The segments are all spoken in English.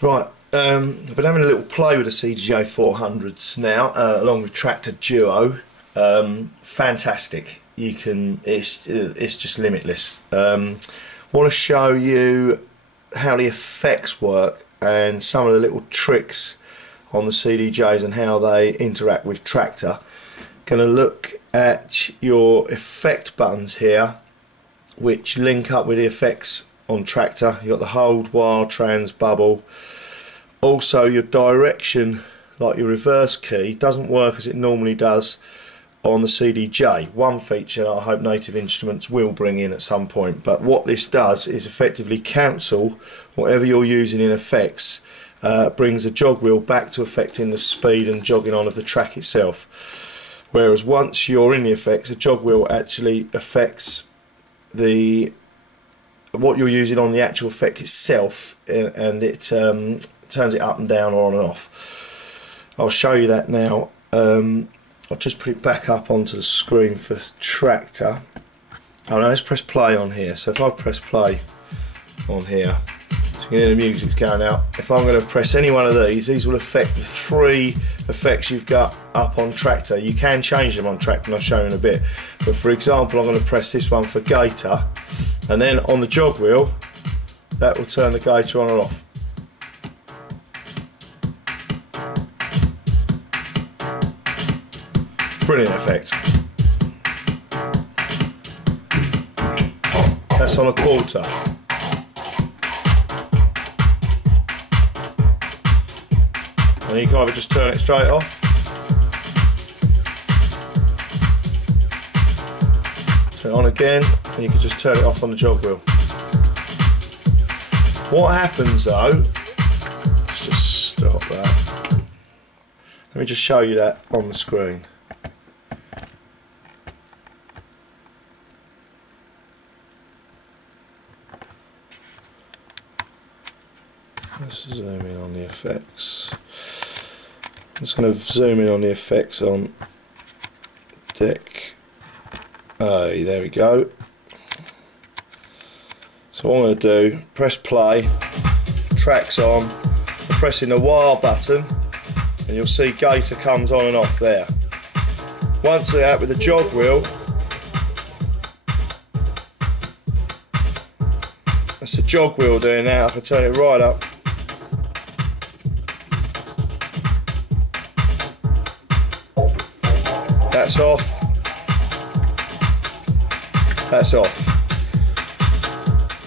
Right, I've been having a little play with the CDJ400s now, along with Traktor Duo. Fantastic. It's just limitless. Want to show you how the effects work and some of the little tricks on the CDJs and how they interact with Traktor. Going to look at your effect buttons here, which link up with the effects on Traktor. You've got the hold, while, trans, bubble. Also your direction, like your reverse key, doesn't work as it normally does on the CDJ. One feature that I hope Native Instruments will bring in at some point, but what this does is effectively cancel whatever you're using in effects, brings a jog wheel back to affecting the speed and jogging on of the track itself. Whereas once you're in the effects, a jog wheel actually affects what you're using on the actual effect itself, and it turns it up and down or on and off. I'll show you that now. I'll just put it back up onto the screen for Traktor. Oh, now let's press play on here. So if I press play on here, so you can hear the music's going out. If I'm going to press any one of these will affect the three effects you've got up on Traktor. You can change them on Traktor, and I'll show you in a bit. But for example, I'm going to press this one for gator, and then on the jog wheel, that will turn the gator on and off. Brilliant effect. That's on a quarter. And you can either just turn it straight off, turn it on again, and you can just turn it off on the jog wheel. What happens though, let's just stop that. Let me just show you that on the screen. Let's zoom in on the effects. I'm just going to zoom in on the effects on deck A. There we go. So what I'm going to do, press play, track's on, I'm pressing the while button, and you'll see gator comes on and off there. Once they're out with the jog wheel, that's the jog wheel doing that. I can turn it right up. That's off. That's off.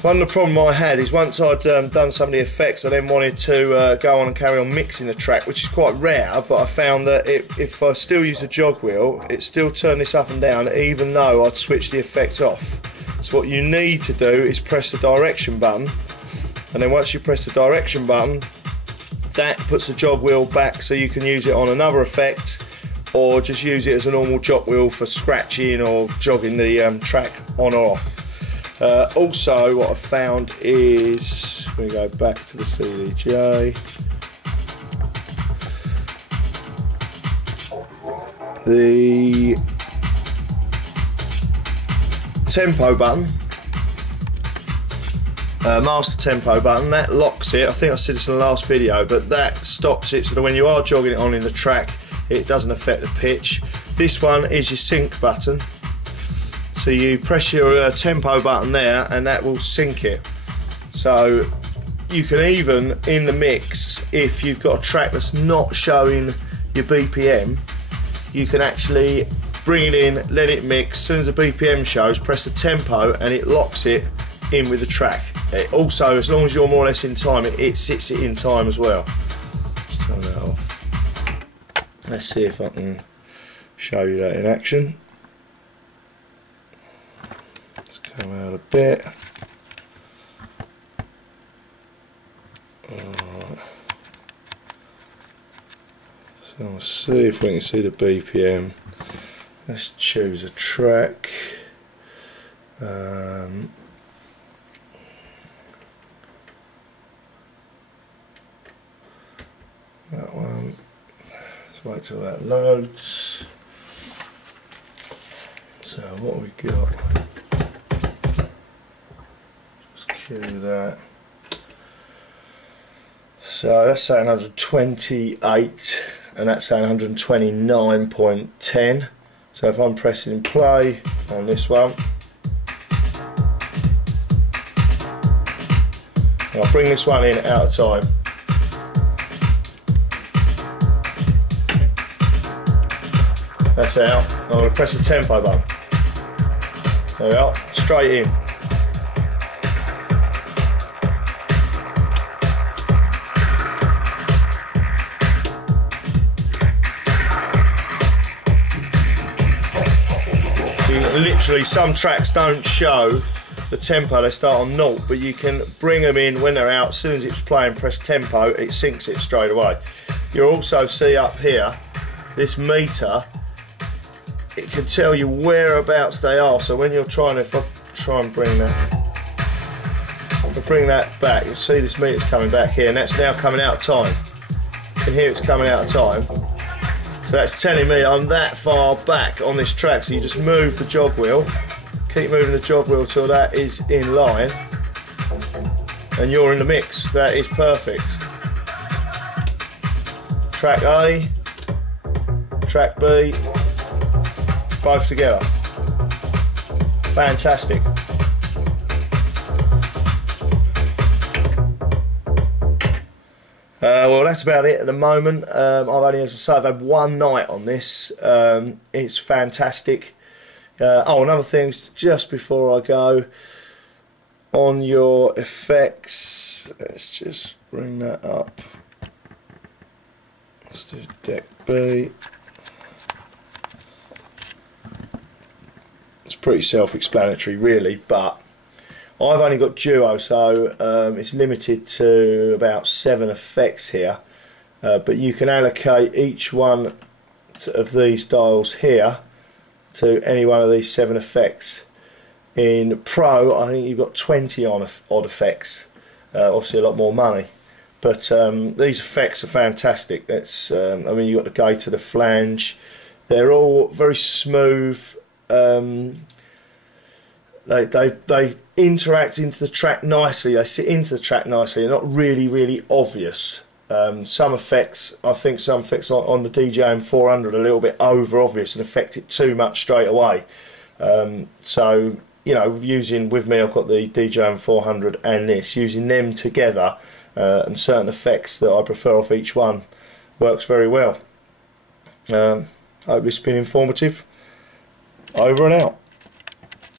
One of the problems I had is once I'd done some of the effects, I then wanted to go on and carry on mixing the track, which is quite rare, but I found that if I still use the jog wheel, it still turned this up and down even though I'd switched the effects off. So what you need to do is press the direction button, and then once you press the direction button, that puts the jog wheel back so you can use it on another effect, or just use it as a normal jog wheel for scratching or jogging the track on or off. Also what I've found is, we go back to the CDJ, the tempo button, master tempo button, that locks it. I think I said this in the last video, but that stops it so that when you are jogging it on in the track, it doesn't affect the pitch. This one is your sync button, so you press your tempo button there and that will sync it. So you can even, in the mix, if you've got a track that's not showing your BPM, you can actually bring it in, let it mix. As soon as the BPM shows, press the tempo and it locks it in with the track. It also, as long as you're more or less in time, it sits it in time as well. Let's turn that off. Let's see if I can show you that in action. Let's come out a bit. Alright. So I'll see if we can see the BPM. Let's choose a track. That one. Let's wait till that loads. So what have we got? Just cue that. So that's saying 128 and that's saying 129.10. So if I'm pressing play on this one, I'll bring this one in out of time. That's out. I'm going to press the tempo button. There we are, straight in. Literally, some tracks don't show the tempo, they start on 0, but you can bring them in when they're out. As soon as it's playing, press tempo, it syncs it straight away. You'll also see up here, this meter, it can tell you whereabouts they are. So when you're trying, if I try and bring that back, you'll see this meter's coming back here, and that's now coming out of time. You can hear it's coming out of time. So that's telling me I'm that far back on this track. So you just move the jog wheel, keep moving the jog wheel till that is in line, and you're in the mix. That is perfect. Track A, track B, both together. Fantastic. Well, that's about it at the moment. I've only, as I say, I've had one night on this. It's fantastic. Oh, another thing, just before I go, on your effects, let's just bring that up. Let's do deck B. It's pretty self-explanatory, really, but I've only got Duo, so it's limited to about 7 effects here, but you can allocate each one of these dials here to any one of these 7 effects. In Pro, I think you've got 20 odd effects, obviously a lot more money, but these effects are fantastic. It's, I mean, you've got the gate to the flange, they're all very smooth. They interact into the track nicely, they sit into the track nicely, they're not really obvious. Some effects, I think some effects on the CDJ400 are a little bit over obvious and affect it too much straight away. So, you know, using with me, I've got the CDJ400 and this, using them together and certain effects that I prefer off each one works very well. Hope this has been informative. Over and out.